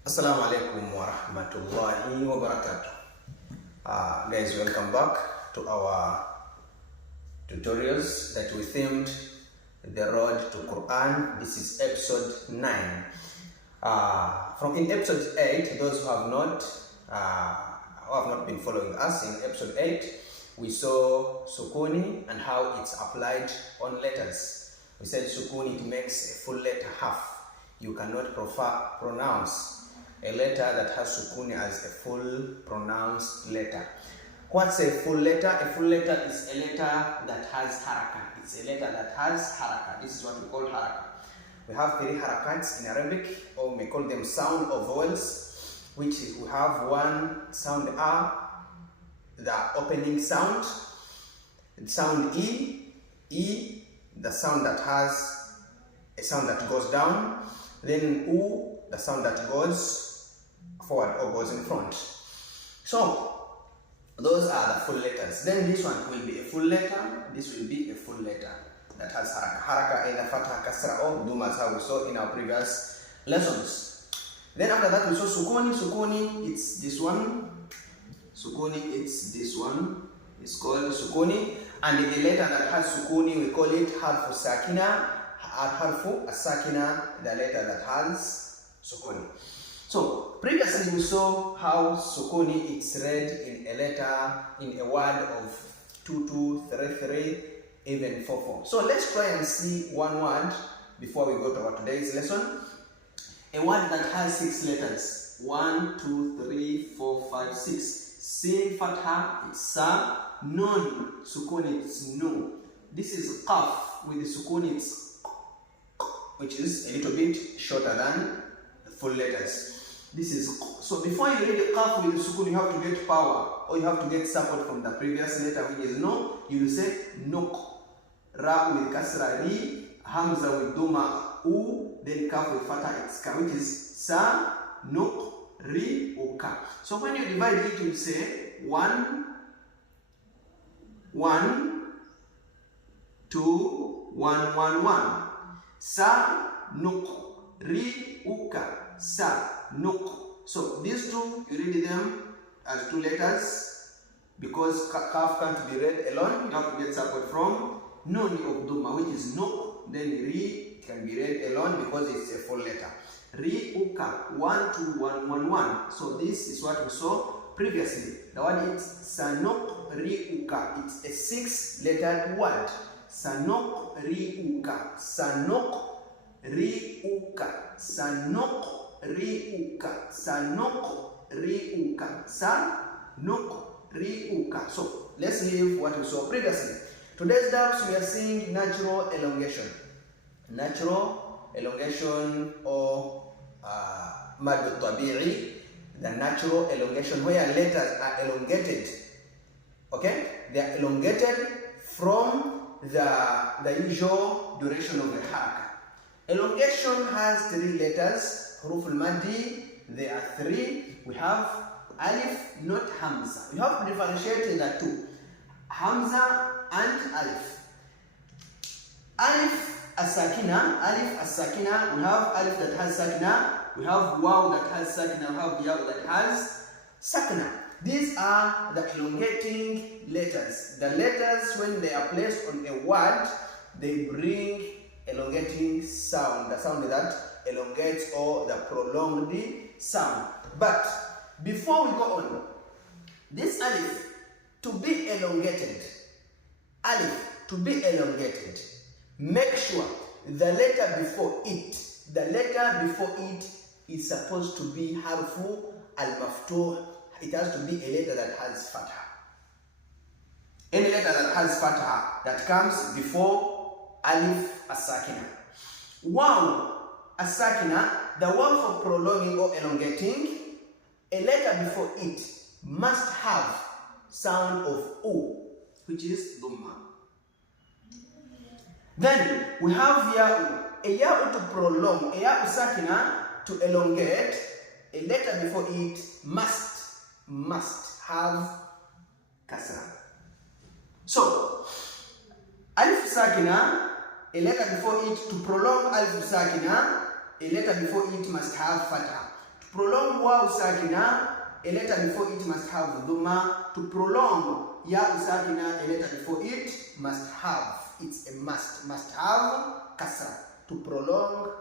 Assalamu alaikum wa rahmatullahi wa barakatuh. Guys, welcome back to our tutorials that we themed the road to Quran. This is episode 9. From in episode 8, those who have not been following us, in episode 8 we saw sukuni and how it's applied on letters. We said sukuni, it makes a full letter half. You cannot pronounce a letter that has sukuni as a full pronounced letter. What's a full letter? A full letter is a letter that has haraka. It's a letter that has haraka. This is what we call haraka. We have 3 harakats in Arabic, or we may call them sound or vowels, which we have one sound A, the opening sound, sound E, the sound that has a sound that goes down, then U, the sound that goes forward or goes in front. So those are the full letters. Then this one will be a full letter. This will be a full letter that has haraka. Haraka either fatha, kasra or duma, as how we saw in our previous lessons. Then after that we saw sukuni. Sukuni, it's this one. Sukuni, it's this one. It's called sukuni. And the letter that has sukuni, we call it harfu sakina. Harfu as-sakina, the letter that has sukuni. So previously we saw how sukuni is read in a letter, in a word of 2, 2, 3, 3, even 4, 4. So let's try and see one word before we go to our today's lesson. A word that has 6 letters. 1, 2, 3, 4, 5, 6. Sin fatha, it's sa. Nun, sukuni, it's nu. This is qaf. With the sukuni, it's which is a little bit shorter than the full letters. This is so. Before you read the qaf with the sukun, you have to get power, or you have to get support from the previous letter, which is no. You will say nuk. Ra with kasra ri, hamza with duma u, then kaf with fatha it's ka, which is sa, nuk, ri, uka. So when you divide it, you say 1, 1, 2, 1, 1, 1. Sa, nuk, ri, uka, sa, nuk. So these two, you read them as 2 letters because kaf can't be read alone. You have to get support from nun of duma, which is nuk. Then ri can be read alone because it's a full letter. Ri, uka, 1, 2, 1, 1, 1. So this is what we saw previously. The word is sanuk, ri, uka. It's a 6-lettered word. Sanok ri uka, sanok ri uka, sanok ri uka, sanok ri uka, sanok ri uka. So let's leave what we saw previously. Today's dars we are seeing natural elongation. Natural elongation or mad tabi'i, the natural elongation where letters are elongated. Okay? They are elongated from the usual duration of the haraka. Elongation has 3 letters. Huruf al-maddi, there are 3. We have alif, not hamza. You have to differentiate the 2, hamza and alif. Alif as-sakina, we have alif that has sakina, we have waw that has sakina, we have yaw that has sakina. These are the elongating letters. The letters, when they are placed on a word, they bring elongating sound, the sound that elongates or the prolonged sound. But before we go on, this alif to be elongated, make sure the letter before it is supposed to be harfu al-maftuh. It has to be a letter that has fatha. Any letter that has fatha that comes before alif as-sakina. Waw as-sakina, the one for prolonging or elongating, a letter before it must have sound of u, which is dhamma. Then we have ya'u. A ya'u to prolong, a ya'u sakina to elongate, a letter before it must have kasra. So alif sakina, a letter before it to prolong alif sakina, a letter before it must have fatha. To prolong waw sakina, a letter before it must have dhamma. To prolong ya sakina, a letter before it must have, it's a must have kasra. To prolong,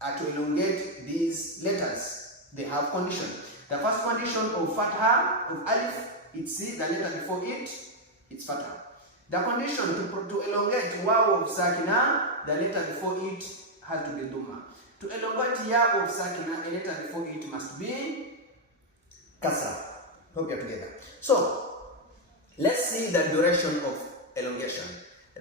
to elongate these letters, they have condition. The first condition of fatha, of alif, it's the letter before it, it's fatha. The condition to elongate waw of sakina, the letter before it has to be dhamma. To elongate ya of sakina, a letter before it must be kasra. Hope you're together. So, let's see the duration of elongation.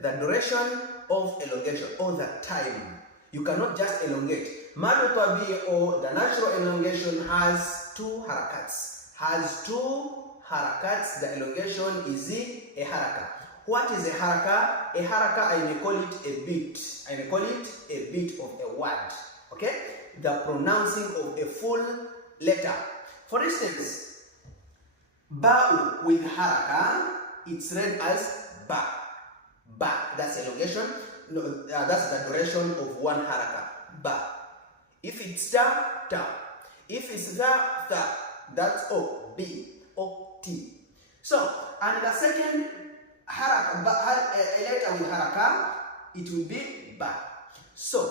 The duration of elongation, or the time. You cannot just elongate. Manupabi, or the natural elongation, has two harakats. The elongation is a haraka. What is a haraka? A haraka, I may call it a beat. I may call it a beat of a word. Okay? The pronouncing of a full letter. For instance, ba'u with haraka, it's read as ba. Ba. That's elongation. No, that's the duration of one haraka. Ba. If it's ta, ta. If it's tha, tha. That's o. B. O. T. So, and the second haraka, a letter with haraka, it will be ba. So,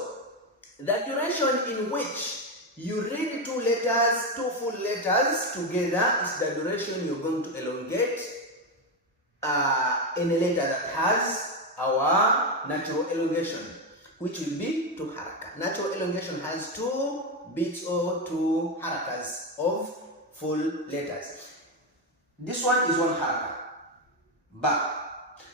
the duration in which you read two full letters together is the duration you're going to elongate in a letter that has our natural elongation, which will be two haraka. Natural elongation has two beats or two harakas of full letters. This one is one haraka, ba.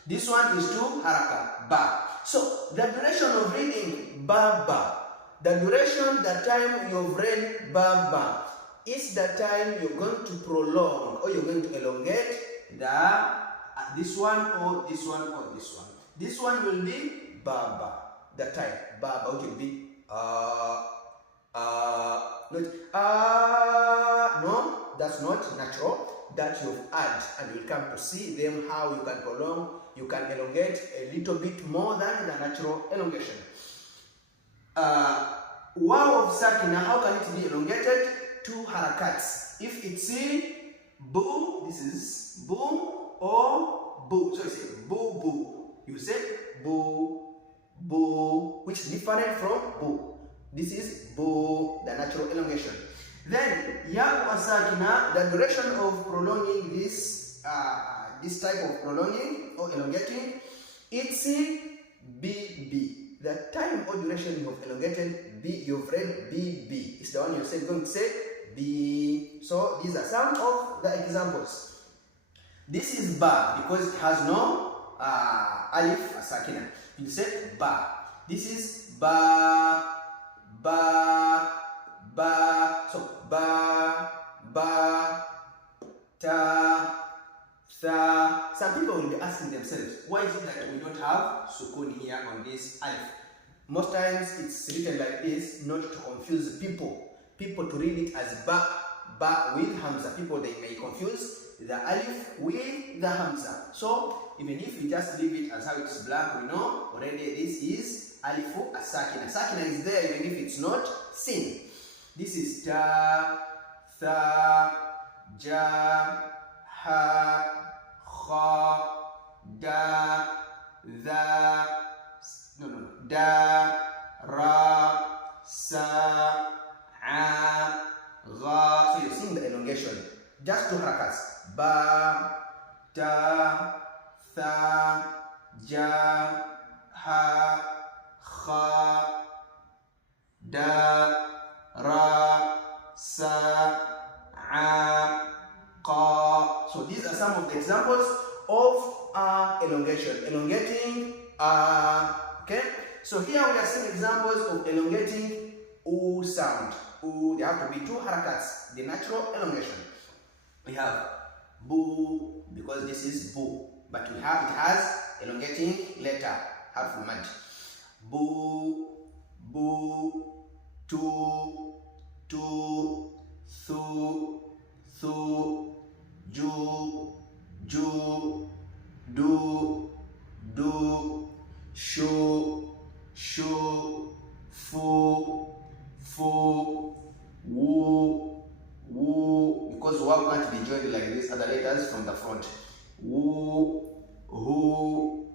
This one is two haraka, ba. So the duration of reading ba ba, the duration, the time you've read ba ba, is the time you're going to prolong or you're going to elongate the this one or this one or this one. This one will be ba ba. The time ba ba will be no, that's not natural. That you've add, and you'll come to see them how you can prolong, you can elongate a little bit more than the natural elongation. Waw of sakina, how can it be elongated? Two harakats. If it's a boo, this is boo or boo. So you say boo boo. You say boo boo, which is different from boo. This is boo, the natural elongation. Then ya sakina, the duration of prolonging this type of prolonging or elongating, it's BB. The time or duration you have elongated B, you've read BB. It's the one you're going to say B. So these are some of the examples. This is ba because it has no alif sakina. You say ba. This is ba, ba, ba. So ba, ba, ta, tha. Some people will be asking themselves, why is it that we don't have sukoon here on this alif? Most times it's written like this, not to confuse people. People to read it as ba, ba with hamza. People, they may confuse the alif with the hamza. So even if you just leave it as how it's black, we know already this is alif of sakina. Sakina is there even if it's not seen. This is ta, tha, ja, ha, kha, da, dha, da, ra, sa, a, gha. So you're seeing the elongation. Just two harakats. Ba, ta, tha, ja, ha, kha, da, ra, sa, a, qa. So these are some of the examples of elongation. Elongating, okay? So here we are seeing examples of elongating oo sound. Oo, there have to be two harakats, the natural elongation. We have boo, because this is boo, but it has elongating letter, harf mad. Boo, boo, tu, tu, thu, thu, ju, ju, du, du, shu, shu, fu, fu, wu, because waw can't be joined like these other letters from the front. Woo, who,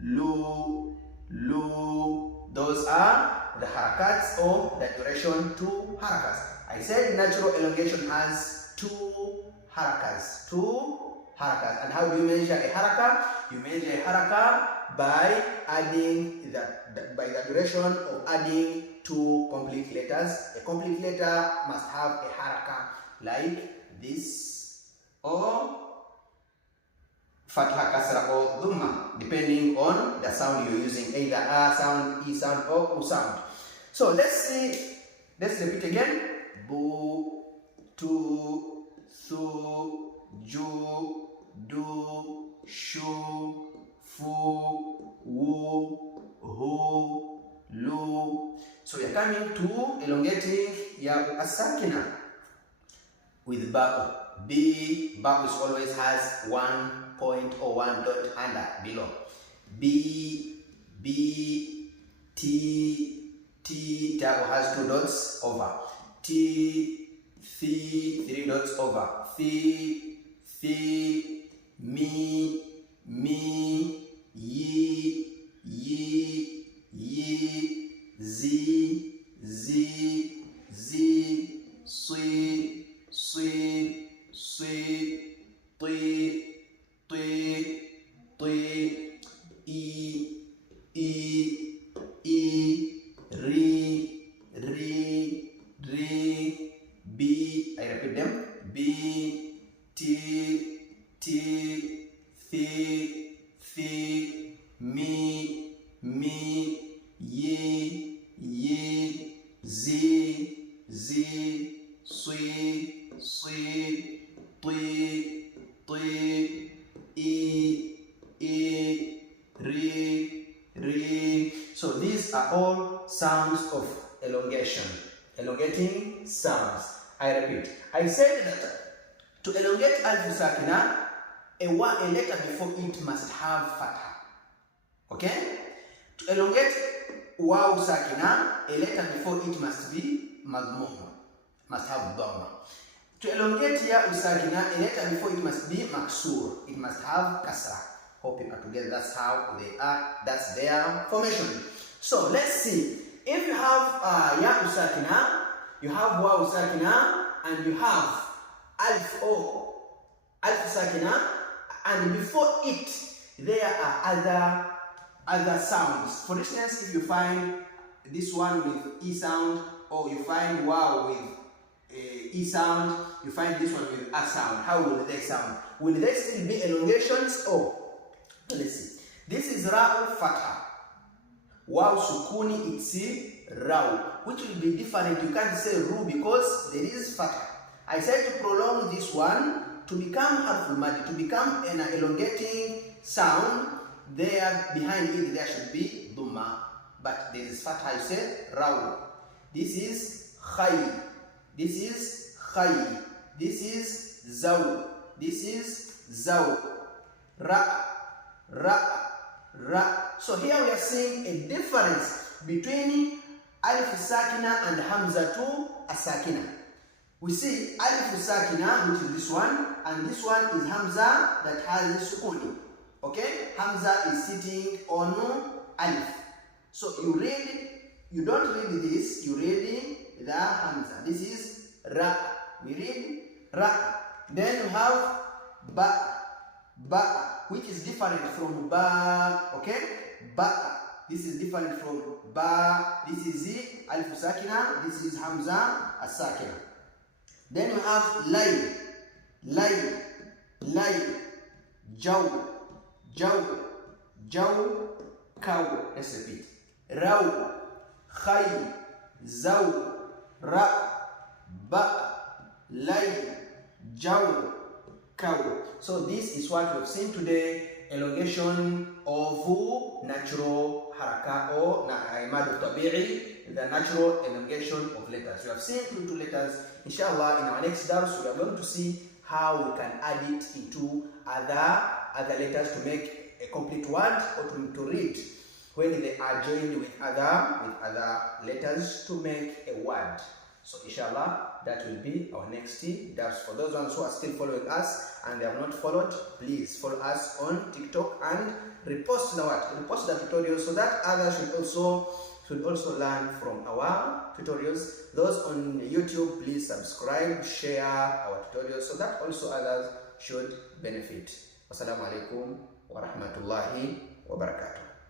lu, lu. Those are the harakats or the duration to harakats. I said natural elongation has two harakats. And how do you measure a haraka? You measure a haraka by adding by the duration of adding two complete letters. A complete letter must have a haraka like this, or fatha, kasra, or dhamma, depending on the sound you're using, either a sound, e sound, or u sound. So let's repeat again. Bu, tu, su, ju, du, shu, fu, wu, hu, lu. So we are coming to elongating ya asakina with ba'u. Ba'u always has 1 point or 1 dot under below. B, T has 2 dots over. T, 3 dots over. Mi, yi, zi, sui, ri, b. I repeat them. B, T, mi, yi, zi, sui, ri. So these are all sounds of elongation, elongating sounds. I repeat, I said that to elongate alif sakina, a letter before it must have fatha. Okay? To elongate waw sakina, a letter before it must be madmum, must have dhamma. To elongate ya sakina, a letter before it must be maksur, it must have kasra. Hope you are together. That's how they are. That's their formation. So let's see. If you have ya sakina, you have waw sakina, and you have alif sakina, and before it there are other sounds. For instance, if you find this one with e sound, or you find waw with e sound, you find this one with a sound, how will they sound? Will they still be elongations? Let's see. This is ra'u fatha. Waw sukuni, it's ra'u, which will be different. You can't say ru because there is fatha. I said to prolong this one to become harful mad, to become an elongating sound. There behind it there should be dhamma, but there is fatha. I say ra'u. This is khay. This is khay. This is zaw. This is zaw. Ra. So here we are seeing a difference between alif sakina and hamza to asakina. We see alif sakina, which is this one, and this one is hamza that has sukoon. Okay, hamza is sitting on alif. So you don't read this, you read the hamza. This is ra. We read ra. Then we have ba, which is different from ba. Okay, ba. This is different from ba. This is the alif sakina. This is hamza as-sakina. Then we have lay, jaw, cow. Let's repeat. Raw, khay, zaw, ra, ba, lay, jaw, cow. So this is what we have seen today. Elongation of natural haraka or mad tabi'i, the natural elongation of letters. We have seen two letters. Inshallah, in our next dars, we are going to see how we can add it into other letters to make a complete word, or to read when they are joined with other letters to make a word. So inshallah, that will be our next dars. For those ones who are still following us and they have not followed, please follow us on TikTok and repost the tutorials so that others should also learn from our tutorials. Those on YouTube, please subscribe, share our tutorials so that also others should benefit. Wassalamu alaikum wa rahmatullahi wa barakatuh.